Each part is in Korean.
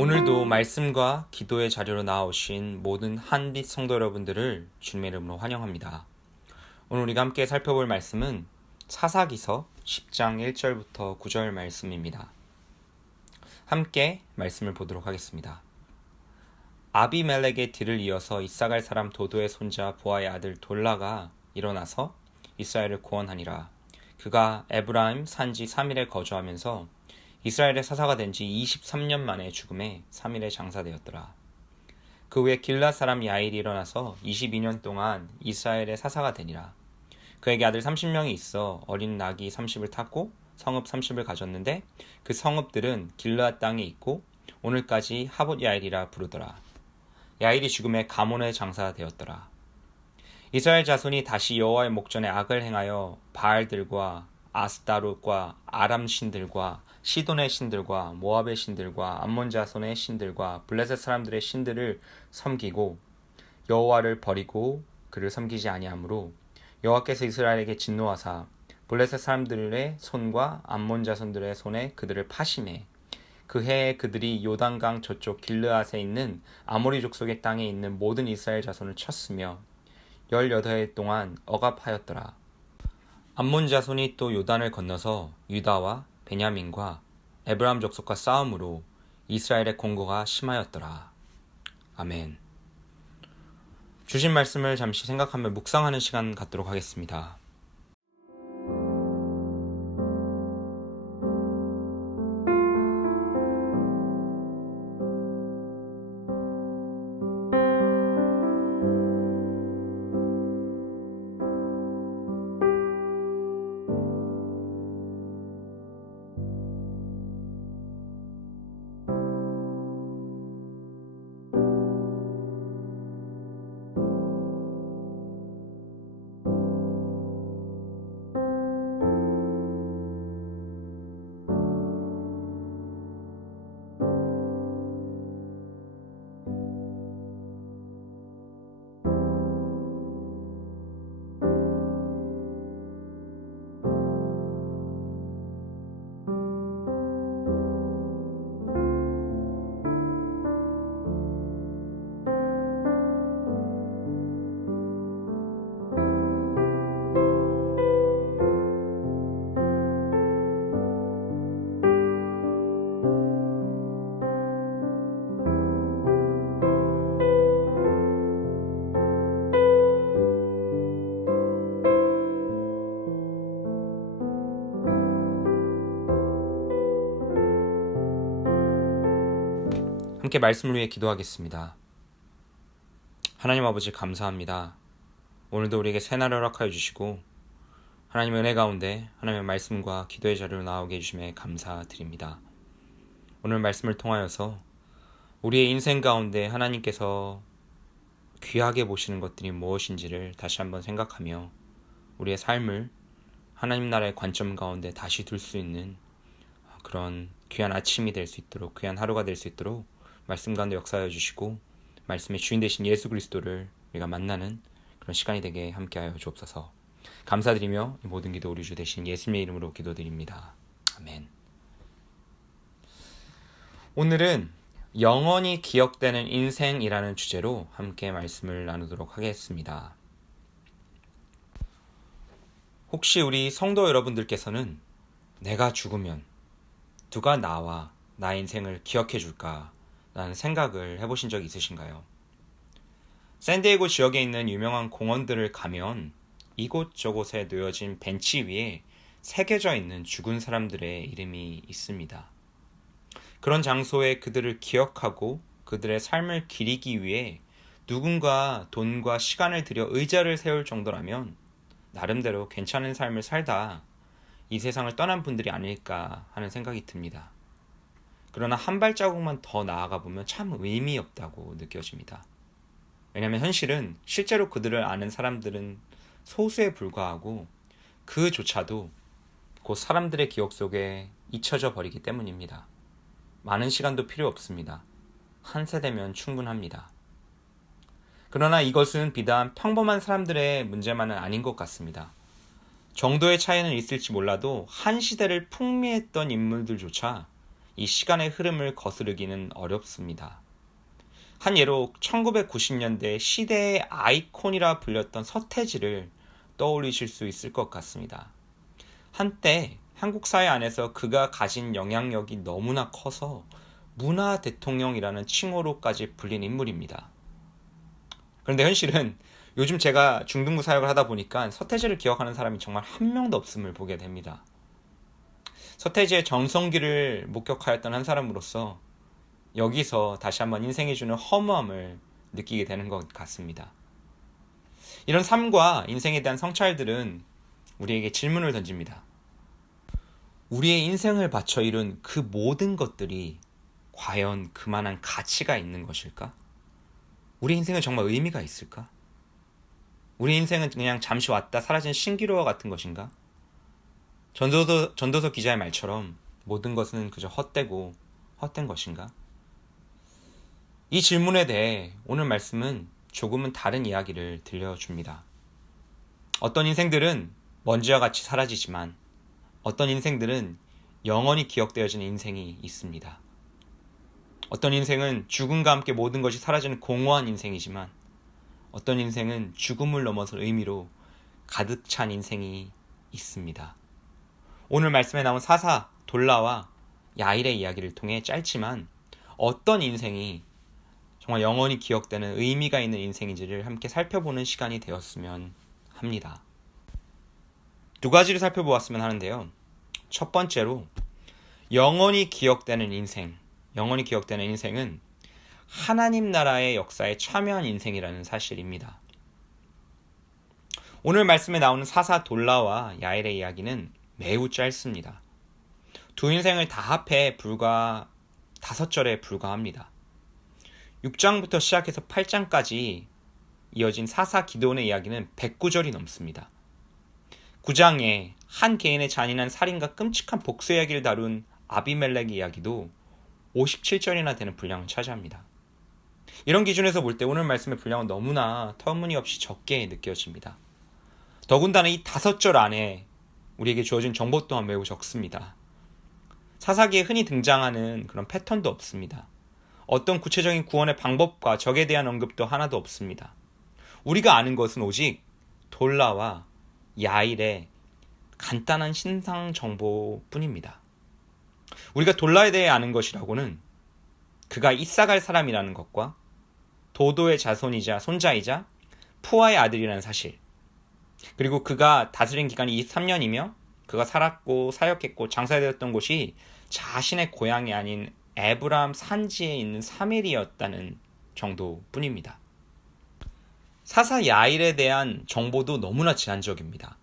오늘도 말씀과 기도의 자리로 나오신 모든 한빛 성도 여러분들을 주님의 이름으로 환영합니다. 오늘 우리가 함께 살펴볼 말씀은 사사기서 10장 1절부터 9절 말씀입니다. 함께 말씀을 보도록 하겠습니다. 아비멜렉의 뒤를 이어서 이사갈 사람 도도의 손자 보아의 아들 돌라가 일어나서 이스라엘을 구원하니라. 그가 에브라임 산지 3일에 거주하면서 이스라엘의 사사가 된 지 23년 만에 죽음에 3일에 장사되었더라. 그 후에 길앗 사람 야일이 일어나서 22년 동안 이스라엘의 사사가 되니라. 그에게 아들 30명이 있어 어린 낙이 30을 탔고 성읍 30을 가졌는데 그 성읍들은 길앗 땅에 있고 오늘까지 하봇 야일이라 부르더라. 야일이 죽음에 가몬에 장사되었더라. 이스라엘 자손이 다시 여호와의 목전에 악을 행하여 바알들과 아스타롯과 아람 신들과 시돈의 신들과 모압의 신들과 암몬 자손의 신들과 블레셋 사람들의 신들을 섬기고 여호와를 버리고 그를 섬기지 아니하므로 여호와께서 이스라엘에게 진노하사 블레셋 사람들의 손과 암몬 자손들의 손에 그들을 파심해 그 해에 그들이 요단강 저쪽 길르앗에 있는 아모리 족속의 땅에 있는 모든 이스라엘 자손을 쳤으며 18해 동안 억압하였더라. 암몬 자손이 또 요단을 건너서 유다와 베냐민과 에브라임 족속과 싸움으로 이스라엘의 공고가 심하였더라. 아멘. 주신 말씀을 잠시 생각하며 묵상하는 시간 갖도록 하겠습니다. 함께 말씀을 위해 기도하겠습니다. 하나님 아버지 감사합니다. 오늘도 우리에게 새날을 허락하여 주시고 하나님의 은혜 가운데 하나님의 말씀과 기도의 자리로 나오게 해주심에 감사드립니다. 오늘 말씀을 통하여서 우리의 인생 가운데 하나님께서 귀하게 보시는 것들이 무엇인지를 다시 한번 생각하며 우리의 삶을 하나님 나라의 관점 가운데 다시 둘 수 있는 그런 귀한 아침이 될 수 있도록, 귀한 하루가 될 수 있도록 말씀 가운데 역사하여 주시고 말씀의 주인 되신 예수 그리스도를 우리가 만나는 그런 시간이 되게 함께하여 주옵소서. 감사드리며 이 모든 기도 우리 주 되신 예수님의 이름으로 기도드립니다. 아멘. 오늘은 영원히 기억되는 인생이라는 주제로 함께 말씀을 나누도록 하겠습니다. 혹시 우리 성도 여러분들께서는 내가 죽으면 누가 나와 나 인생을 기억해 줄까? 라는 생각을 해보신 적 있으신가요? 샌디에고 지역에 있는 유명한 공원들을 가면 이곳저곳에 놓여진 벤치 위에 새겨져 있는 죽은 사람들의 이름이 있습니다. 그런 장소에 그들을 기억하고 그들의 삶을 기리기 위해 누군가 돈과 시간을 들여 의자를 세울 정도라면 나름대로 괜찮은 삶을 살다 이 세상을 떠난 분들이 아닐까 하는 생각이 듭니다. 그러나 한 발자국만 더 나아가 보면 참 의미 없다고 느껴집니다. 왜냐하면 현실은 실제로 그들을 아는 사람들은 소수에 불과하고 그조차도 곧 사람들의 기억 속에 잊혀져 버리기 때문입니다. 많은 시간도 필요 없습니다. 한 세대면 충분합니다. 그러나 이것은 비단 평범한 사람들의 문제만은 아닌 것 같습니다. 정도의 차이는 있을지 몰라도 한 시대를 풍미했던 인물들조차 이 시간의 흐름을 거스르기는 어렵습니다. 한 예로 1990년대 시대의 아이콘이라 불렸던 서태지를 떠올리실 수 있을 것 같습니다. 한때 한국 사회 안에서 그가 가진 영향력이 너무나 커서 문화 대통령이라는 칭호로까지 불린 인물입니다. 그런데 현실은 요즘 제가 중등부 사역을 하다 보니까 서태지를 기억하는 사람이 정말 한 명도 없음을 보게 됩니다. 서태지의 전성기를 목격하였던 한 사람으로서 여기서 다시 한번 인생이 주는 허무함을 느끼게 되는 것 같습니다. 이런 삶과 인생에 대한 성찰들은 우리에게 질문을 던집니다. 우리의 인생을 바쳐 이룬 그 모든 것들이 과연 그만한 가치가 있는 것일까? 우리 인생은 정말 의미가 있을까? 우리 인생은 그냥 잠시 왔다 사라진 신기루와 같은 것인가? 전도서 기자의 말처럼 모든 것은 그저 헛되고 헛된 것인가? 이 질문에 대해 오늘 말씀은 조금은 다른 이야기를 들려줍니다. 어떤 인생들은 먼지와 같이 사라지지만 어떤 인생들은 영원히 기억되어지는 인생이 있습니다. 어떤 인생은 죽음과 함께 모든 것이 사라지는 공허한 인생이지만 어떤 인생은 죽음을 넘어서 의미로 가득 찬 인생이 있습니다. 오늘 말씀에 나온 사사 돌라와 야일의 이야기를 통해 짧지만 어떤 인생이 정말 영원히 기억되는 의미가 있는 인생인지를 함께 살펴보는 시간이 되었으면 합니다. 두 가지를 살펴보았으면 하는데요. 첫 번째로 영원히 기억되는 인생, 영원히 기억되는 인생은 하나님 나라의 역사에 참여한 인생이라는 사실입니다. 오늘 말씀에 나오는 사사 돌라와 야일의 이야기는 매우 짧습니다. 두 인생을 다 합해 불과 5절에 불과합니다. 6장부터 시작해서 8장까지 이어진 사사 기드온의 이야기는 109절이 넘습니다. 9장에 한 개인의 잔인한 살인과 끔찍한 복수 이야기를 다룬 아비멜렉의 이야기도 57절이나 되는 분량을 차지합니다. 이런 기준에서 볼 때 오늘 말씀의 분량은 너무나 터무니없이 적게 느껴집니다. 더군다나 이 5절 안에 우리에게 주어진 정보 또한 매우 적습니다. 사사기에 흔히 등장하는 그런 패턴도 없습니다. 어떤 구체적인 구원의 방법과 적에 대한 언급도 하나도 없습니다. 우리가 아는 것은 오직 돌라와 야일의 간단한 신상 정보뿐입니다. 우리가 돌라에 대해 아는 것이라고는 그가 이사갈 사람이라는 것과 도도의 자손이자 손자이자 푸아의 아들이라는 사실, 그리고 그가 다스린 기간이 23년이며 그가 살았고 사역했고 장사되었던 곳이 자신의 고향이 아닌 에브라임 산지에 있는 사멜이었다는 정도뿐입니다. 사사 야일에 대한 정보도 너무나 제한적입니다.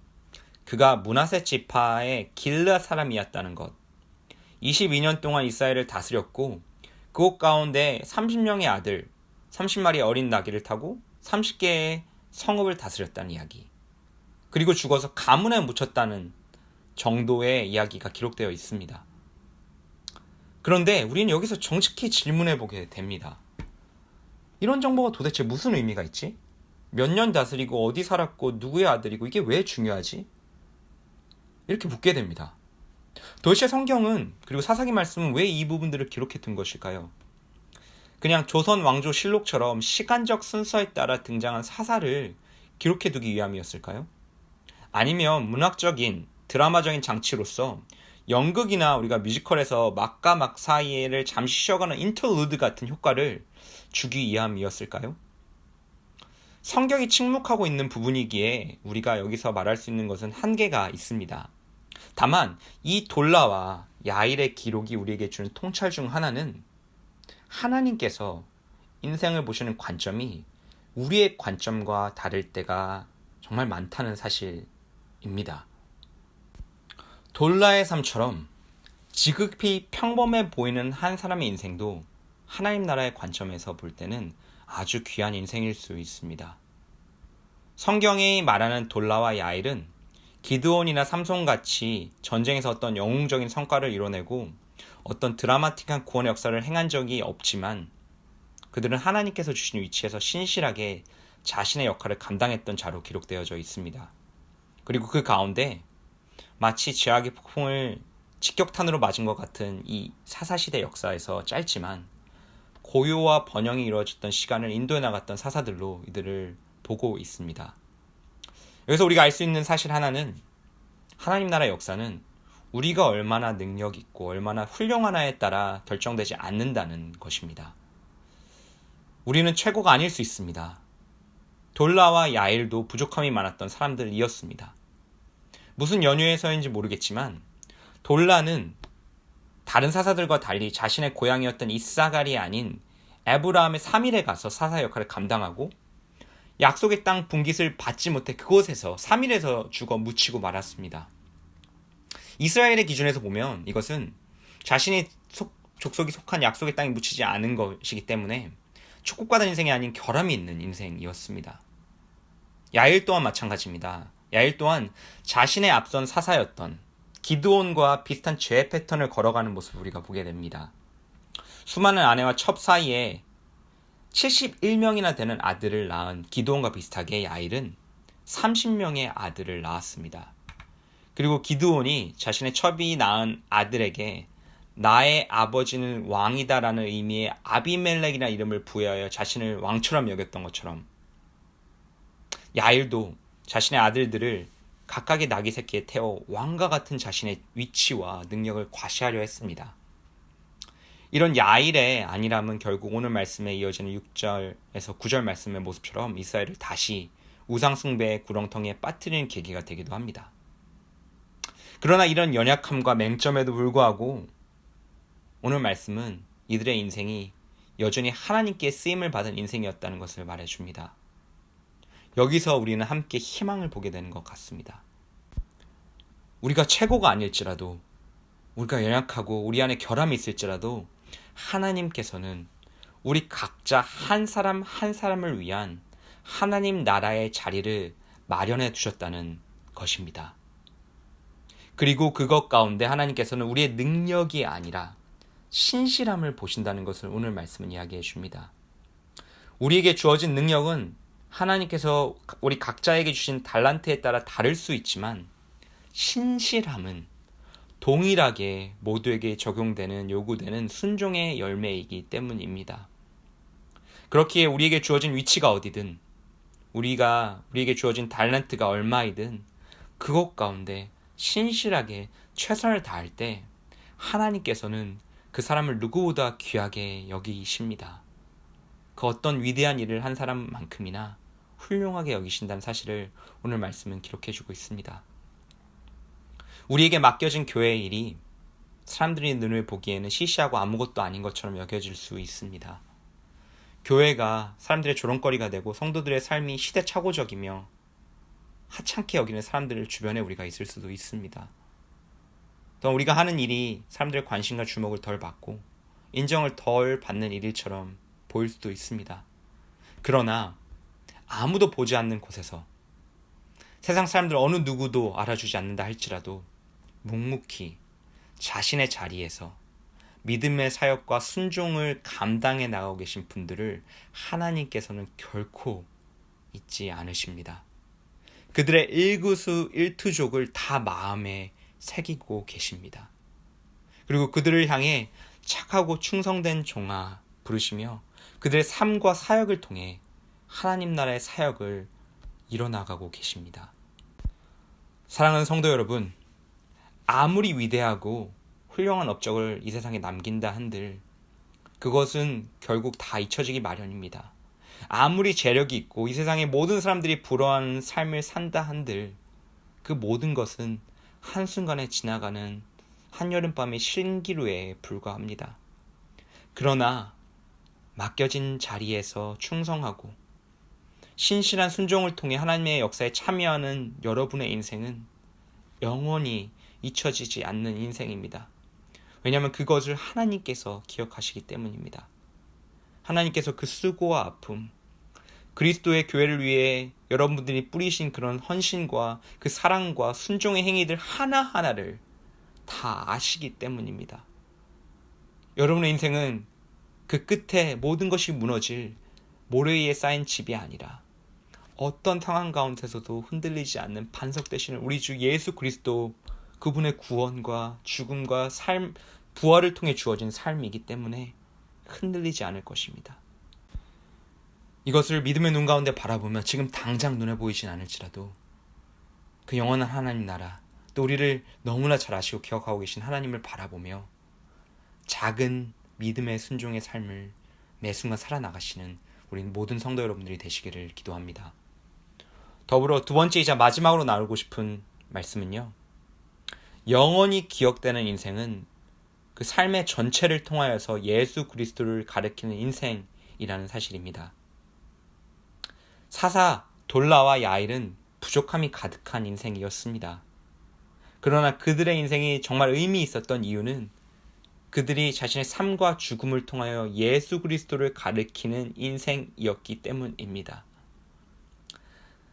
그가 므낫세 지파의 길르앗 사람이었다는 것, 22년 동안 이스라엘을 다스렸고 그곳 가운데 30명의 아들, 30마리의 어린 나귀를 타고 30개의 성읍을 다스렸다는 이야기, 그리고 죽어서 가문에 묻혔다는 정도의 이야기가 기록되어 있습니다. 그런데 우리는 여기서 정직히 질문해 보게 됩니다. 이런 정보가 도대체 무슨 의미가 있지? 몇 년 다스리고 어디 살았고 누구의 아들이고 이게 왜 중요하지? 이렇게 묻게 됩니다. 도대체 성경은, 그리고 사사기 말씀은 왜 이 부분들을 기록해 둔 것일까요? 그냥 조선 왕조 실록처럼 시간적 순서에 따라 등장한 사사를 기록해 두기 위함이었을까요? 아니면 문학적인, 드라마적인 장치로서 연극이나 우리가 뮤지컬에서 막과 막 사이를 잠시 쉬어가는 인터루드 같은 효과를 주기 위함이었을까요? 성경이 침묵하고 있는 부분이기에 우리가 여기서 말할 수 있는 것은 한계가 있습니다. 다만 이 돌라와 야일의 기록이 우리에게 주는 통찰 중 하나는 하나님께서 인생을 보시는 관점이 우리의 관점과 다를 때가 정말 많다는 사실입니다. 돌라의 삶처럼 지극히 평범해 보이는 한 사람의 인생도 하나님 나라의 관점에서 볼 때는 아주 귀한 인생일 수 있습니다. 성경이 말하는 돌라와 야일은 기드온이나 삼손같이 전쟁에서 어떤 영웅적인 성과를 이뤄내고 어떤 드라마틱한 구원의 역사를 행한 적이 없지만 그들은 하나님께서 주신 위치에서 신실하게 자신의 역할을 감당했던 자로 기록되어져 있습니다. 그리고 그 가운데 마치 지하의 폭풍을 직격탄으로 맞은 것 같은 이 사사시대 역사에서 짧지만 고요와 번영이 이루어졌던 시간을 인도해 나갔던 사사들로 이들을 보고 있습니다. 여기서 우리가 알 수 있는 사실 하나는 하나님 나라의 역사는 우리가 얼마나 능력 있고 얼마나 훌륭하나에 따라 결정되지 않는다는 것입니다. 우리는 최고가 아닐 수 있습니다. 돌라와 야일도 부족함이 많았던 사람들이었습니다. 무슨 연유에서인지 모르겠지만 돌라는 다른 사사들과 달리 자신의 고향이었던 이사갈이 아닌 에브라함의 3일에 가서 사사 역할을 감당하고 약속의 땅 분깃을 받지 못해 그곳에서 3일에서 죽어 묻히고 말았습니다. 이스라엘의 기준에서 보면 이것은 자신의 족속이 속한 약속의 땅에 묻히지 않은 것이기 때문에 축복받은 인생이 아닌 결함이 있는 인생이었습니다. 야일 또한 마찬가지입니다. 야일 또한 자신의 앞선 사사였던 기드온과 비슷한 죄 패턴을 걸어가는 모습을 우리가 보게 됩니다. 수많은 아내와 첩 사이에 71명이나 되는 아들을 낳은 기드온과 비슷하게 야일은 30명의 아들을 낳았습니다. 그리고 기드온이 자신의 첩이 낳은 아들에게 나의 아버지는 왕이다라는 의미의 아비멜렉이라는 이름을 부여하여 자신을 왕처럼 여겼던 것처럼 야일도 자신의 아들들을 각각의 나귀 새끼에 태워 왕과 같은 자신의 위치와 능력을 과시하려 했습니다. 이런 야일의 안일함은 결국 오늘 말씀에 이어지는 6절에서 9절 말씀의 모습처럼 이스라엘을 다시 우상숭배의 구렁텅이에 빠뜨리는 계기가 되기도 합니다. 그러나 이런 연약함과 맹점에도 불구하고 오늘 말씀은 이들의 인생이 여전히 하나님께 쓰임을 받은 인생이었다는 것을 말해줍니다. 여기서 우리는 함께 희망을 보게 되는 것 같습니다. 우리가 최고가 아닐지라도 우리가 연약하고 우리 안에 결함이 있을지라도 하나님께서는 우리 각자 한 사람 한 사람을 위한 하나님 나라의 자리를 마련해 두셨다는 것입니다. 그리고 그것 가운데 하나님께서는 우리의 능력이 아니라 신실함을 보신다는 것을 오늘 말씀은 이야기해 줍니다. 우리에게 주어진 능력은 하나님께서 우리 각자에게 주신 달란트에 따라 다를 수 있지만 신실함은 동일하게 모두에게 적용되는 요구되는 순종의 열매이기 때문입니다. 그렇기에 우리에게 주어진 위치가 어디든 우리에게 주어진 달란트가 얼마이든 그것 가운데 신실하게 최선을 다할 때 하나님께서는 그 사람을 누구보다 귀하게 여기십니다. 그 어떤 위대한 일을 한 사람만큼이나 훌륭하게 여기신다는 사실을 오늘 말씀은 기록해주고 있습니다. 우리에게 맡겨진 교회의 일이 사람들의 눈을 보기에는 시시하고 아무것도 아닌 것처럼 여겨질 수 있습니다. 교회가 사람들의 조롱거리가 되고 성도들의 삶이 시대착오적이며 하찮게 여기는 사람들을 주변에 우리가 있을 수도 있습니다. 또 우리가 하는 일이 사람들의 관심과 주목을 덜 받고 인정을 덜 받는 일처럼 보일 수도 있습니다. 그러나 아무도 보지 않는 곳에서 세상 사람들 어느 누구도 알아주지 않는다 할지라도 묵묵히 자신의 자리에서 믿음의 사역과 순종을 감당해 나가고 계신 분들을 하나님께서는 결코 잊지 않으십니다. 그들의 일거수일투족을 다 마음에 새기고 계십니다. 그리고 그들을 향해 착하고 충성된 종아 부르시며 그들의 삶과 사역을 통해 하나님 나라의 사역을 이뤄나가고 계십니다. 사랑하는 성도 여러분, 아무리 위대하고 훌륭한 업적을 이 세상에 남긴다 한들 그것은 결국 다 잊혀지기 마련입니다. 아무리 재력이 있고 이 세상의 모든 사람들이 부러워하는 삶을 산다 한들 그 모든 것은 한순간에 지나가는 한여름밤의 신기루에 불과합니다. 그러나 맡겨진 자리에서 충성하고 신실한 순종을 통해 하나님의 역사에 참여하는 여러분의 인생은 영원히 잊혀지지 않는 인생입니다. 왜냐하면 그것을 하나님께서 기억하시기 때문입니다. 하나님께서 그 수고와 아픔, 그리스도의 교회를 위해 여러분들이 뿌리신 그런 헌신과 그 사랑과 순종의 행위들 하나하나를 다 아시기 때문입니다. 여러분의 인생은 그 끝에 모든 것이 무너질 모래 위에 쌓인 집이 아니라 어떤 상황 가운데서도 흔들리지 않는 반석 되시는 우리 주 예수 그리스도 그분의 구원과 죽음과 부활을 통해 주어진 삶이기 때문에 흔들리지 않을 것입니다. 이것을 믿음의 눈 가운데 바라보며 지금 당장 눈에 보이진 않을지라도 그 영원한 하나님 나라, 또 우리를 너무나 잘 아시고 기억하고 계신 하나님을 바라보며 작은 믿음의 순종의 삶을 매 순간 살아나가시는 우리 모든 성도 여러분들이 되시기를 기도합니다. 더불어 두 번째이자 마지막으로 나누고 싶은 말씀은요, 영원히 기억되는 인생은 그 삶의 전체를 통하여서 예수 그리스도를 가리키는 인생이라는 사실입니다. 사사 돌라와 야일은 부족함이 가득한 인생이었습니다. 그러나 그들의 인생이 정말 의미 있었던 이유는 그들이 자신의 삶과 죽음을 통하여 예수 그리스도를 가리키는 인생이었기 때문입니다.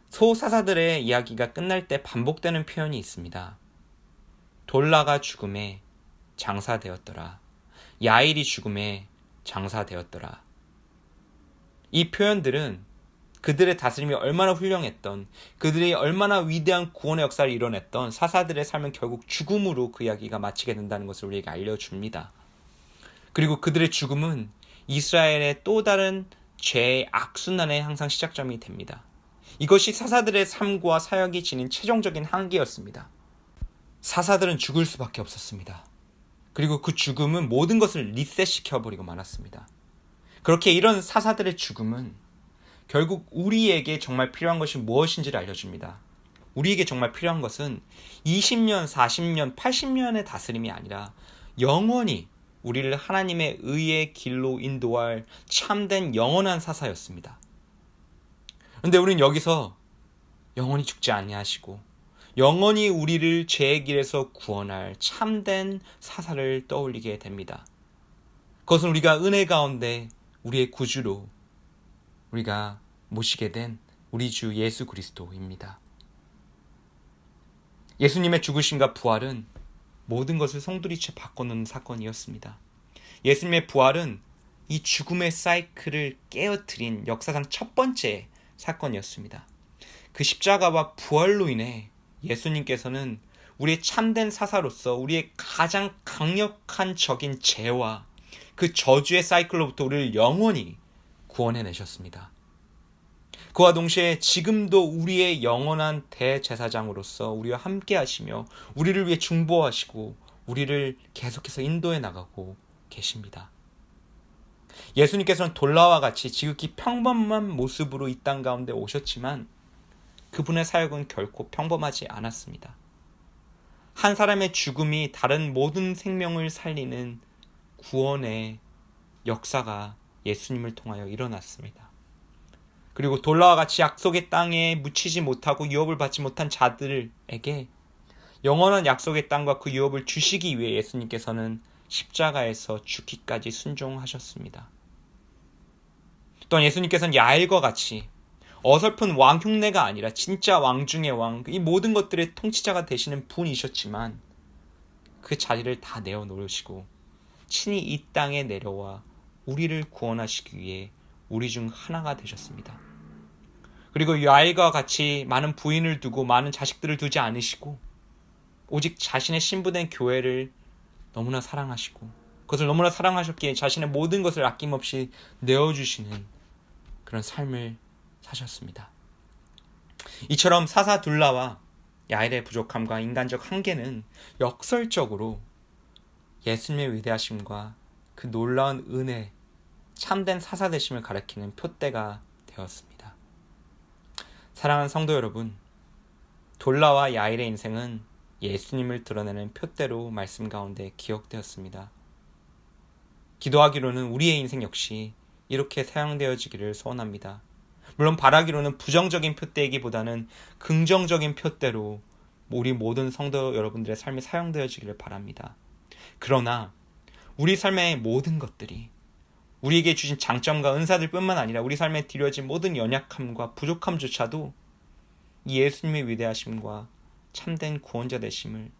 소사사들의 이야기가 끝날 때 반복되는 표현이 있습니다. 돌라가 죽음에 장사되었더라. 야일이 죽음에 장사되었더라. 이 표현들은 그들의 다스림이 얼마나 훌륭했던, 그들이 얼마나 위대한 구원의 역사를 이뤄냈던 사사들의 삶은 결국 죽음으로 그 이야기가 마치게 된다는 것을 우리에게 알려줍니다. 그리고 그들의 죽음은 이스라엘의 또 다른 죄의 악순환의 항상 시작점이 됩니다. 이것이 사사들의 삶과 사역이 지닌 최종적인 한계였습니다. 사사들은 죽을 수밖에 없었습니다. 그리고 그 죽음은 모든 것을 리셋시켜버리고 말았습니다. 그렇게 이런 사사들의 죽음은 결국 우리에게 정말 필요한 것이 무엇인지를 알려줍니다. 우리에게 정말 필요한 것은 20년, 40년, 80년의 다스림이 아니라 영원히 우리를 하나님의 의의 길로 인도할 참된 영원한 사사였습니다. 그런데 우리는 여기서 영원히 죽지 아니하시고 영원히 우리를 죄의 길에서 구원할 참된 사사를 떠올리게 됩니다. 그것은 우리가 은혜 가운데 우리의 구주로 우리가 모시게 된 우리 주 예수 그리스도입니다. 예수님의 죽으심과 부활은 모든 것을 송두리째 바꿔놓는 사건이었습니다. 예수님의 부활은 이 죽음의 사이클을 깨어뜨린 역사상 첫 번째 사건이었습니다. 그 십자가와 부활로 인해 예수님께서는 우리의 참된 사사로서 우리의 가장 강력한 적인 죄와 그 저주의 사이클로부터 우리를 영원히 구원해내셨습니다. 그와 동시에 지금도 우리의 영원한 대제사장으로서 우리와 함께 하시며 우리를 위해 중보하시고 우리를 계속해서 인도해 나가고 계십니다. 예수님께서는 돌라와 같이 지극히 평범한 모습으로 이 땅 가운데 오셨지만 그분의 사역은 결코 평범하지 않았습니다. 한 사람의 죽음이 다른 모든 생명을 살리는 구원의 역사가 예수님을 통하여 일어났습니다. 그리고 돌라와 같이 약속의 땅에 묻히지 못하고 유업을 받지 못한 자들에게 영원한 약속의 땅과 그 유업을 주시기 위해 예수님께서는 십자가에서 죽기까지 순종하셨습니다. 또한 예수님께서는 야일과 같이 어설픈 왕 흉내가 아니라 진짜 왕 중의 왕, 이 모든 것들의 통치자가 되시는 분이셨지만 그 자리를 다 내어놓으시고 친히 이 땅에 내려와 우리를 구원하시기 위해 우리 중 하나가 되셨습니다. 그리고 야일과 같이 많은 부인을 두고 많은 자식들을 두지 않으시고 오직 자신의 신부된 교회를 너무나 사랑하시고 그것을 너무나 사랑하셨기에 자신의 모든 것을 아낌없이 내어주시는 그런 삶을 사셨습니다. 이처럼 사사 둘라와 야일의 부족함과 인간적 한계는 역설적으로 예수님의 위대하심과 그 놀라운 은혜, 참된 사사 되심을 가리키는 표대가 되었습니다. 사랑하는 성도 여러분, 돌라와 야일의 인생은 예수님을 드러내는 표대로 말씀 가운데 기억되었습니다. 기도하기로는 우리의 인생 역시 이렇게 사용되어지기를 소원합니다. 물론 바라기로는 부정적인 표대이기보다는 긍정적인 표대로 우리 모든 성도 여러분들의 삶이 사용되어지기를 바랍니다. 그러나 우리 삶의 모든 것들이 우리에게 주신 장점과 은사들 뿐만 아니라 우리 삶에 드려진 모든 연약함과 부족함조차도 이 예수님의 위대하심과 참된 구원자 되심을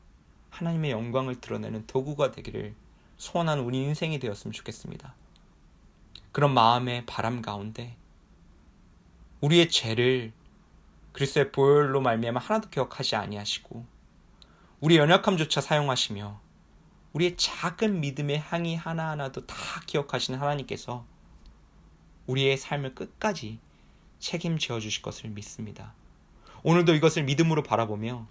하나님의 영광을 드러내는 도구가 되기를 소원하는 우리 인생이 되었으면 좋겠습니다. 그런 마음의 바람 가운데 우리의 죄를 그리스도의 보혈로 말미암아 하나도 기억하지 아니하시고 우리의 연약함조차 사용하시며 우리의 작은 믿음의 항의 하나하나도 다 기억하시는 하나님께서 우리의 삶을 끝까지 책임져 주실 것을 믿습니다. 오늘도 이것을 믿음으로 바라보며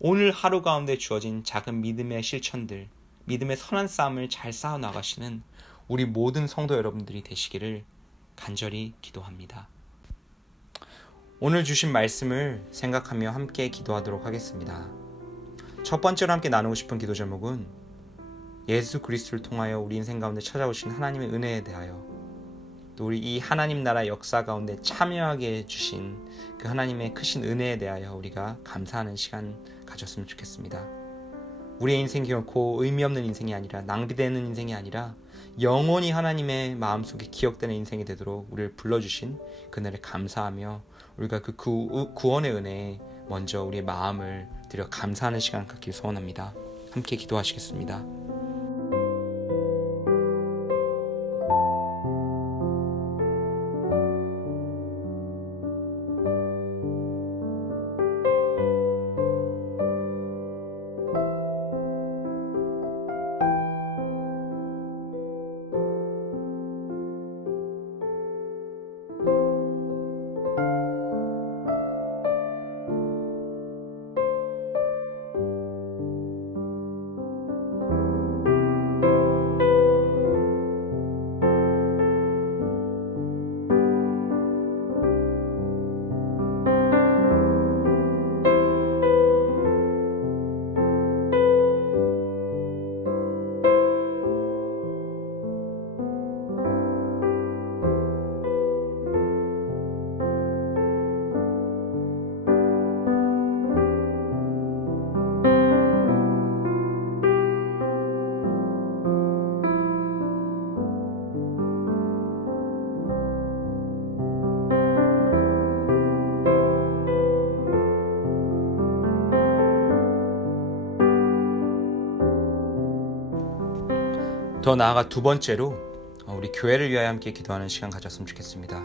오늘 하루 가운데 주어진 작은 믿음의 실천들, 믿음의 선한 싸움을 잘 쌓아 나가시는 우리 모든 성도 여러분들이 되시기를 간절히 기도합니다. 오늘 주신 말씀을 생각하며 함께 기도하도록 하겠습니다. 첫 번째로 함께 나누고 싶은 기도 제목은 예수 그리스도를 통하여 우리 인생 가운데 찾아오신 하나님의 은혜에 대하여, 또 우리 이 하나님 나라 역사 가운데 참여하게 해주신 그 하나님의 크신 은혜에 대하여 우리가 감사하는 시간 가졌으면 좋겠습니다. 우리의 인생이 결코 의미 없는 인생이 아니라, 낭비되는 인생이 아니라 영원히 하나님의 마음속에 기억되는 인생이 되도록 우리를 불러주신 그날을 감사하며 우리가 그 구원의 은혜에 먼저 우리의 마음을 들여 감사하는 시간 갖길 소원합니다. 함께 기도하시겠습니다. 더 나아가 두 번째로 우리 교회를 위하여 함께 기도하는 시간 가졌으면 좋겠습니다.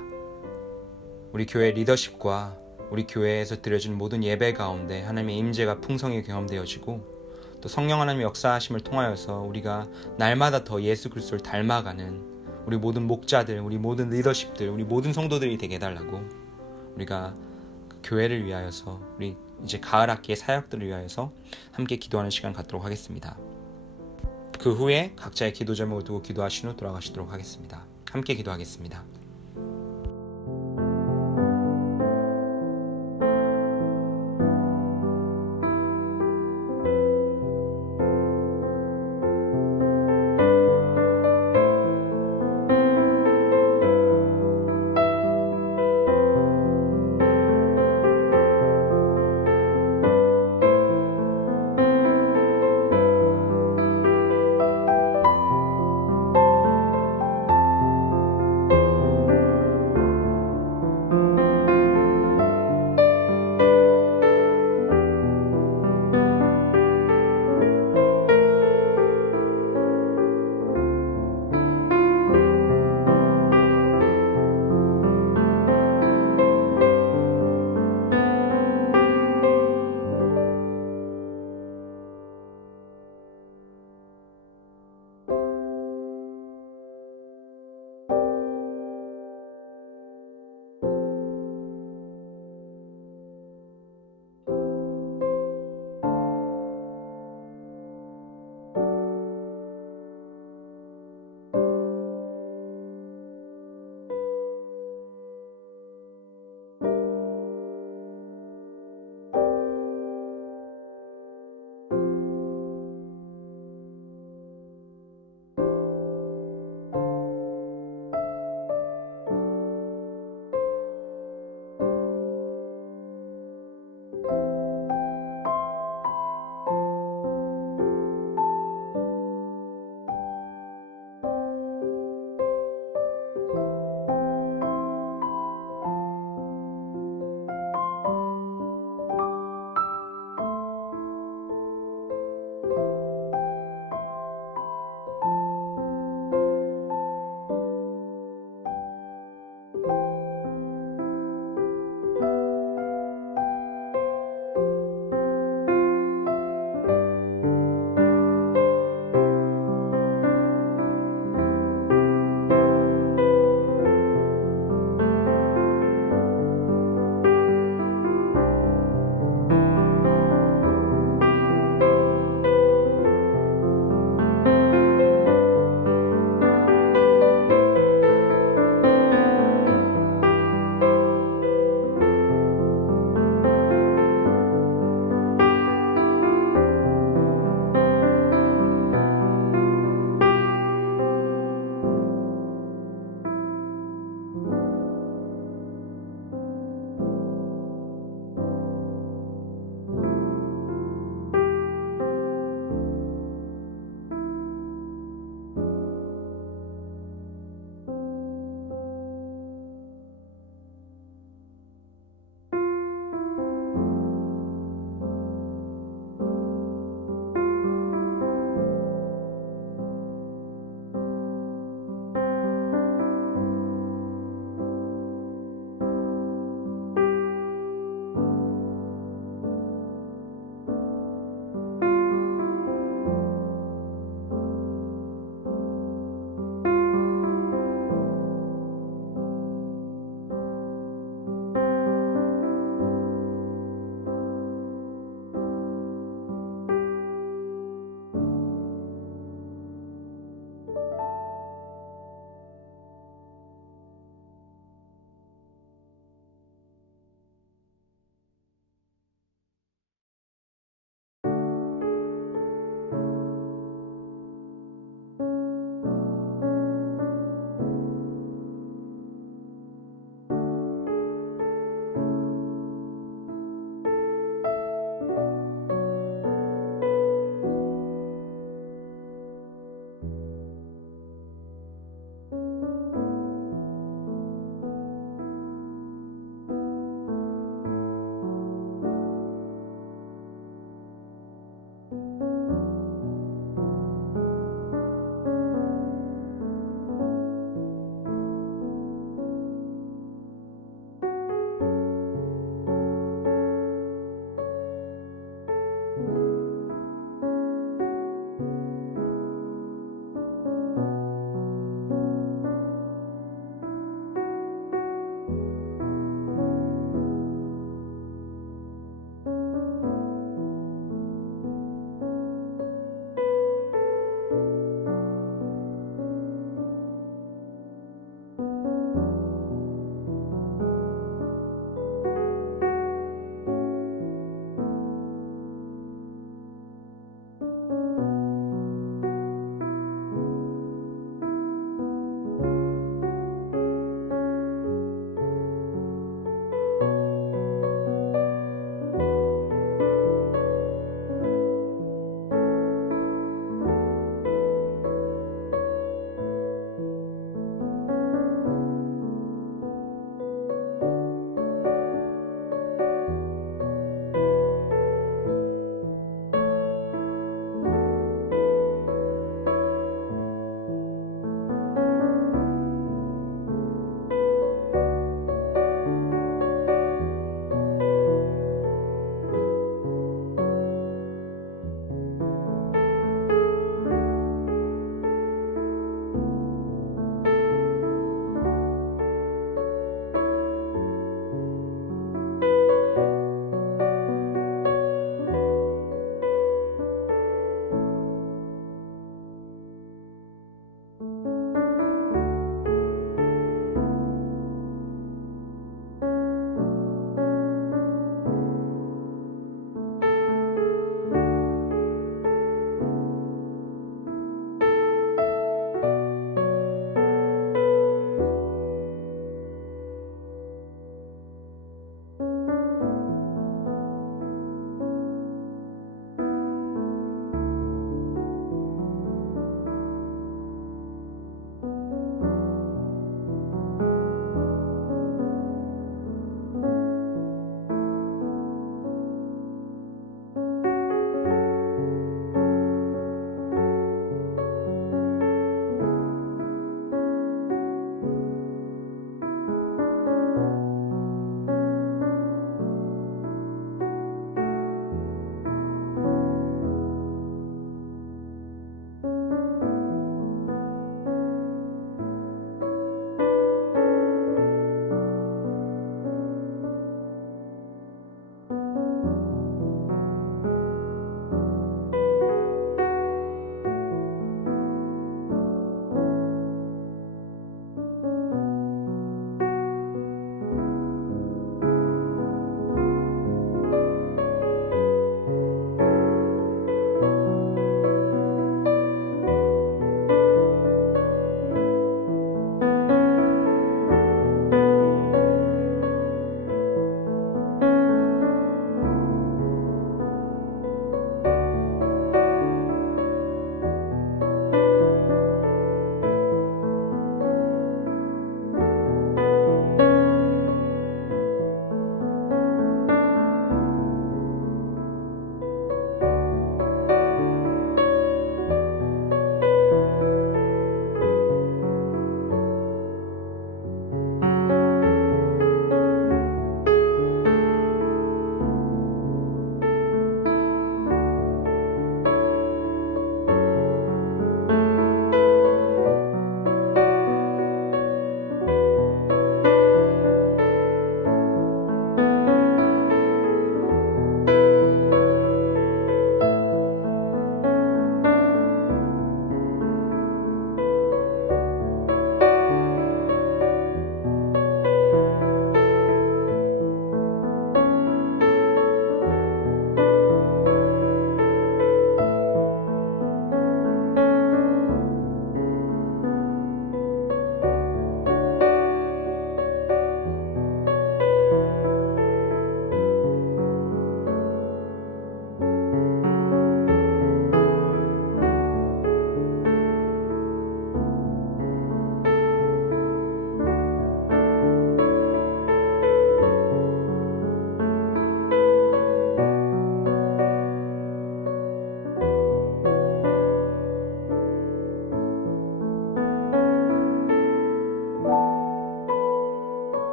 우리 교회 리더십과 우리 교회에서 드려진 모든 예배 가운데 하나님의 임재가 풍성히 경험되어지고, 또 성령 하나님의 역사하심을 통하여서 우리가 날마다 더 예수 그리스도를 닮아가는 우리 모든 목자들, 우리 모든 리더십들, 우리 모든 성도들이 되게 해달라고, 우리가 그 교회를 위하여서, 우리 이제 가을 학기의 사역들을 위하여서 함께 기도하는 시간 갖도록 하겠습니다. 그 후에 각자의 기도 제목을 두고 기도하신 후 돌아가시도록 하겠습니다. 함께 기도하겠습니다.